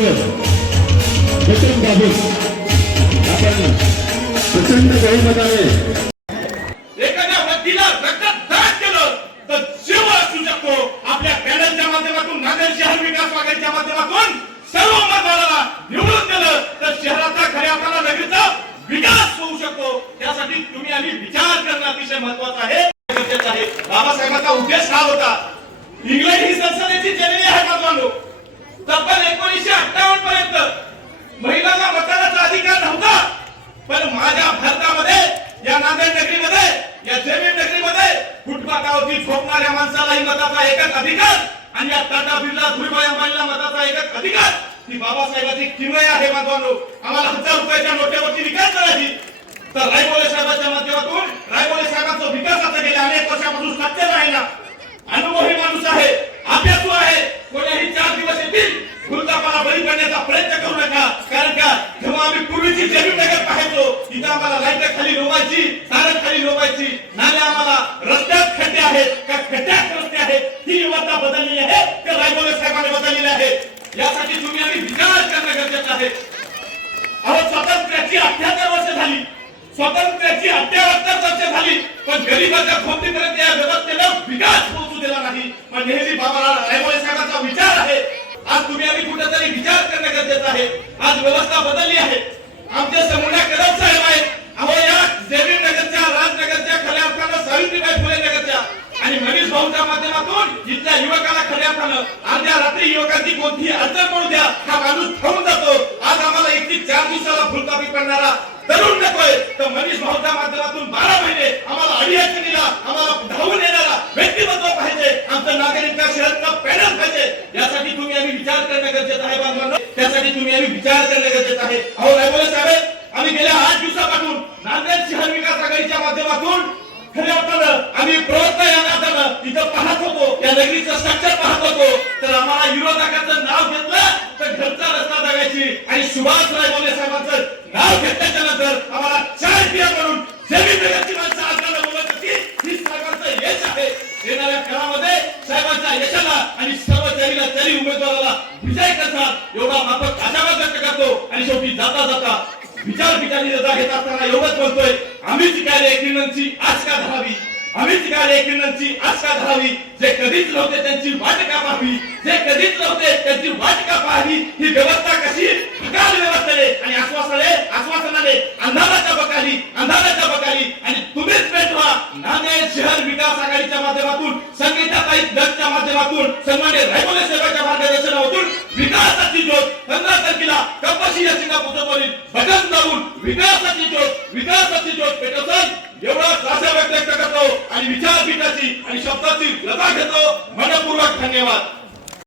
नितीन बाबू आपण प्रचंड बहुमताने एखाद्या व्यक्तीला रक्तदान केलं तर जीव असू शकतो. आपल्या पॅनलच्या माध्यमातून नांदेड शहर विकास आघाडीच्या माध्यमातून सर्व उमेदवाराला निवडून दिलं तर शहराचा खऱ्या अर्थानं नगरीचा विकास होऊ शकतो. त्यासाठी तुम्ही आम्ही विचार करणं अतिशय महत्त्वाचं आहे. बाबासाहेबांचा उद्देश हा होता. इंग्लंड ही संसदेची जननी आहे बांधवांनो. तब्बल 1958 पर्यंत महिलांना मतदानाचा अधिकार नव्हता. पण माझ्या भारतामध्ये या नांदेड नगरीमध्ये या जमीन नगरीमध्ये फुटपाथावरती झोपणाऱ्या माणसालाही मताचा एकच अधिकार आणि या टाटा बिर्ला धुळीभाई अंबानीला मताचा एकच अधिकार ही बाबासाहेबांची किमया आहे बांधवांनो. आम्हाला 1000 रुपयाच्या नोटेवरती विकास करायची तर रायबोले साहेबांच्या माध्यमातून रायबोले साहेबांचं विकासाचं गेल्या अनेक वर्षापासून सत्य आहे ना. अनुभवी माणूस आहे, अभ्यासू आहे. कोणीही 4 दिवस येतील भूलतापाला बळी पडण्याचा प्रयत्न करू नका. कारण का जेव्हा आम्ही पूर्वीची जमीन नगर पाहायचो तिथं आम्हाला लाईट खाली लोबायची, तार खाली लोबायची, नाल्या आम्हाला रस्त्यात खड्डे आहेत का खड्ड्यात रस्ते आहेत ही व्यवस्था बदलली आहे ते रायबोले साहेबांनी बदललेली आहे. यासाठी तुम्ही आम्ही विचार करणं गरजेचं आहे. अहो स्वातंत्र्याची 78 वर्ष झाली, स्वातंत्र्याची 78 वर्ष झाली पण गरीबाच्या खोपटीपर्यंत या व्यवस्थेला विकास पोहोचू दिला नाही. पण नेहमी बाबा रायबोले साहेबांचा विचार आहे. आज तुम्ही आम्ही कुठेतरी विचार करणं गरजेचं आहे. आज व्यवस्था बदलली आहे. आमचे समुदाय कदम साहेब आहेत. अहो या जमीन नगरच्या, राजनगरच्या, खऱ्या अर्थानं सावित्रीबाई फुले नगरच्या आणि मनीष भाऊच्या माध्यमातून इथल्या युवकाला खऱ्या अर्थानं अर्ध्या रात्री युवकांची कोणतीही अडचण पडू द्या हा माणूस थांबून जातो. आज आम्हाला इतकी 4 दिवसाला फुलकापी पडणारा तरुण नकोय तर मनीष भाऊच्या माध्यमातून 12 महिने आम्हाला अडीअडचणीला आम्हाला धावून येणारा व्यक्तिमत्व पाहिजे. आमचं नागरिकता शहराचं पॅनल पाहिजे. यासाठी तुम्ही आम्ही विचार करणं गरजेचं आहे बांधवांनो. त्यासाठी तुम्ही आम्ही विचार करणं गरजेचं आहे. अहो रायबोले साहेब आम्ही गेल्या 8 दिवसापासून नांदेड शहर विकास आघाडीच्या माध्यमातून खऱ्या अर्थानं आम्ही प्रयत्न या नात्यानं तिथं पाहत होतो, या नगरीचं स्ट्रक्चर पाहत होतो तर आम्हाला विरोधकाचं नाव घेतलं तर घरचा रस्ता जगायची आणि सुभाष रायबोले साहेबांचं नाव घेतल्याच्या नंतर आम्हाला 4 पिया म्हणून जमीन नगरची माणसं आजकाल बोलत होती ही साहेबांचं यश आहे. येणाऱ्या काळामध्ये साहेबांच्या यशाला आणि सर्व तरी उमेदवाराला विजय कसा एवढा माफक आशावाद व्यक्त करतो आणि शेवटी जाता जाता विचार घेत असताना एवढंच बोलतोय आम्हीच काय एकमेकांची आस का धरावी, आम्हीच काय एकमेकांची आस का धरावी. जे कधीच नव्हते त्यांची वाट का पाहावी, जे कधीच नव्हते त्यांची वाट का पाहावी. ही व्यवस्था कशी फकाल व्यवस्थेने आणि आश्वासनाने अंधाराच्या बकाली आणि तुम्हीच पेटवा. नांदेड शहर विकास आघाडीच्या माध्यमातून संगीताताई दत्तच्या माध्यमातून सन्माननीय रायबोले साहेबांच्या मार्गदर्शनातून